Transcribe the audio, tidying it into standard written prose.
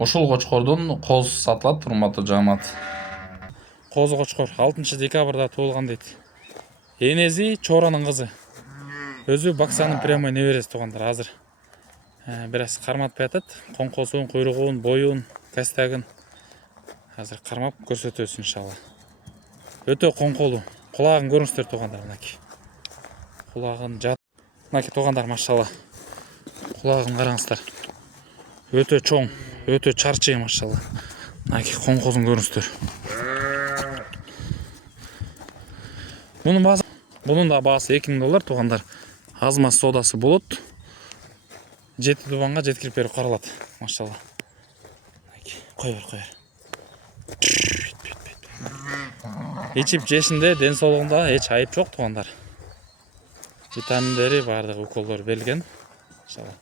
Ушул кочкордун козу сатылат, урматтуу жамаат. Козу кочкор 6 декабрда туулган дейт. Энези Чоранын кызы. Өзү Баксанын прямой неберesi туугандар. Азыр бир аз карматпай атат. Коңкосун, куйругун, боюн, кастагын азыр кармап көрсөтөбүз иншалла. Өтө коңколуу. Кулагын көрүңүздөр туугандар, мынакей. Кулагын жат. Мынакей туугандар, машалла. Кулагын караңыздар. Өтө чоң, өтө чарчый, машалла. Мынакей коңкосун көрүңүздөр. Bunun da baası $2000 туугандар. Аз маз содасы болот. 7 дубанга жеткирип берип каралат. Машалла. Кой бер. Ичип жешинде, ден соолугунда эч айып жок туугандар. Витаминдери бардыгы уколдор берилген. Машалла.